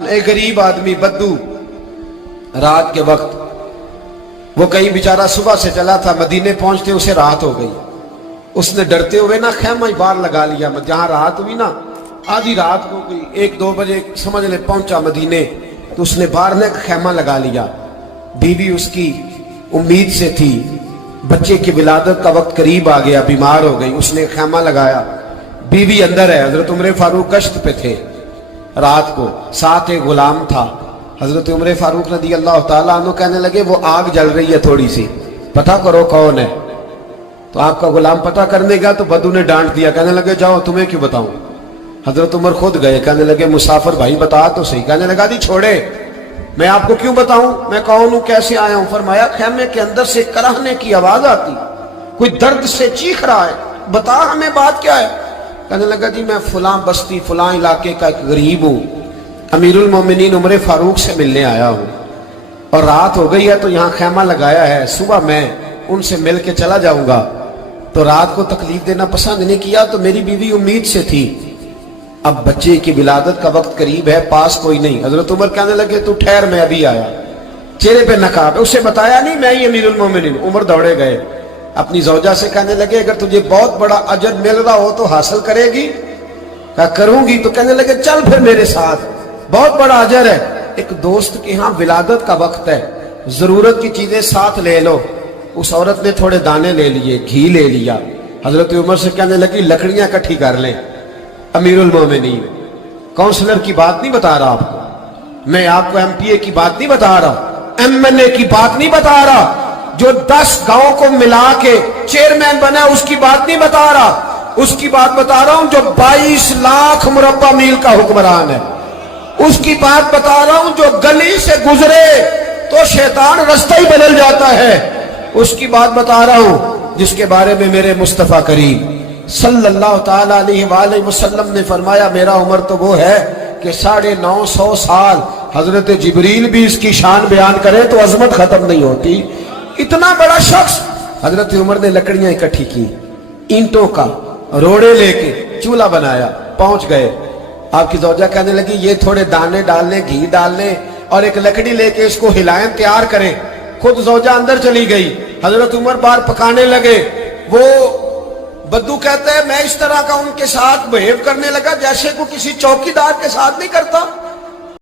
ایک غریب آدمی بدو رات کے وقت وہ کہیں بیچارہ صبح سے چلا تھا، مدینے پہنچتے اسے رات ہو گئی. اس نے ڈرتے ہوئے نا خیمہ ہی باہر لگا لیا. جہاں رات ہوئی نا آدھی رات ہو گئی، 1-2 بجے سمجھ لے پہنچا مدینے، تو اس نے باہر نے خیمہ لگا لیا. بیوی اس کی امید سے تھی، بچے کی ولادت کا وقت قریب آ گیا، بیمار ہو گئی. اس نے خیمہ لگایا، بیوی اندر ہے. حضرت عمر فاروق گشت پہ تھے رات کو، ساتھ ایک غلام تھا. حضرت عمر فاروق رضی اللہ تعالیٰ عنہ کہنے لگے وہ آگ جل رہی ہے تھوڑی سی، پتہ کرو کون ہے. تو آپ کا غلام پتہ کرنے گیا تو بدو نے ڈانٹ دیا، کہنے لگے جاؤ تمہیں کیوں بتاؤں. حضرت عمر خود گئے، کہنے لگے مسافر بھائی بتا تو صحیح. کہنے لگا جی چھوڑے، میں آپ کو کیوں بتاؤں، میں کون ہوں، کیسے آیا ہوں. فرمایا خیمے کے اندر سے کرہنے کی آواز آتی، کوئی درد سے چیخ رہا ہے، بتا ہمیں بات کیا ہے. کہنے لگا جی میں فلاں بستی فلاں علاقے کا ایک غریب ہوں، امیر المومنین عمر فاروق سے ملنے آیا ہوں، اور رات ہو گئی ہے تو یہاں خیمہ لگایا ہے، صبح میں ان سے مل کے چلا جاؤں گا. تو رات کو تکلیف دینا پسند نہیں کیا، تو میری بیوی امید سے تھی، اب بچے کی ولادت کا وقت قریب ہے، پاس کوئی نہیں. حضرت عمر کہنے لگے تو ٹھہر میں ابھی آیا. چہرے پہ نقاب ہے، اسے بتایا نہیں میں ہی امیر المومنین. عمر دوڑے گئے، اپنی زوجہ سے کہنے لگے اگر تجھے بہت بڑا اجر مل رہا ہو تو حاصل کرے گی. کہا کروں گی. تو کہنے لگے چل پھر میرے ساتھ، بہت بڑا اجر ہے. ایک دوست کے ہاں ولادت کا وقت ہے، ضرورت کی چیزیں ساتھ لے لو. اس عورت نے تھوڑے دانے لے لیے، گھی لے لیا. حضرت عمر سے کہنے لگی لکڑیاں اکٹھی کر لیں. امیر المومنین کونسلر کی بات نہیں بتا رہا آپ کو، میں آپ کو ایم پی اے کی بات نہیں بتا رہا، ایم این اے کی بات نہیں بتا رہا، جو 10 گاؤں کو ملا کے چیئرمین بنا اس کی بات نہیں بتا رہا، اس کی بات بتا رہا ہوں جو 22 لاکھ مربع میل کا حکمران ہے. اس کی بات بتا رہا ہوں جو گلی سے گزرے تو شیطان رستہ ہی بدل جاتا ہے. اس کی بات بتا رہا ہوں جس کے بارے میں میرے مصطفیٰ کریم صلی اللہ تعالیٰ علیہ وآلہ وسلم نے فرمایا میرا عمر تو وہ ہے کہ 950 سال حضرت جبریل بھی اس کی شان بیان کرے تو عظمت ختم نہیں ہوتی. اتنا بڑا شخص. حضرت عمر نے لکڑیاں اکٹھی کی، اینٹوں کا روڑے لے کے چولہا بنایا، پہنچ گئے. آپ کی زوجہ کہنے لگی یہ تھوڑے دانے ڈالنے، گھی ڈالنے اور ایک لکڑی لے کے اس کو ہلائیں، تیار کریں. خود زوجہ اندر چلی گئی، حضرت عمر باہر پکانے لگے. وہ بدو کہتا ہے میں اس طرح کا ان کے ساتھ بہیو کرنے لگا جیسے کو کسی چوکیدار کے ساتھ نہیں کرتا.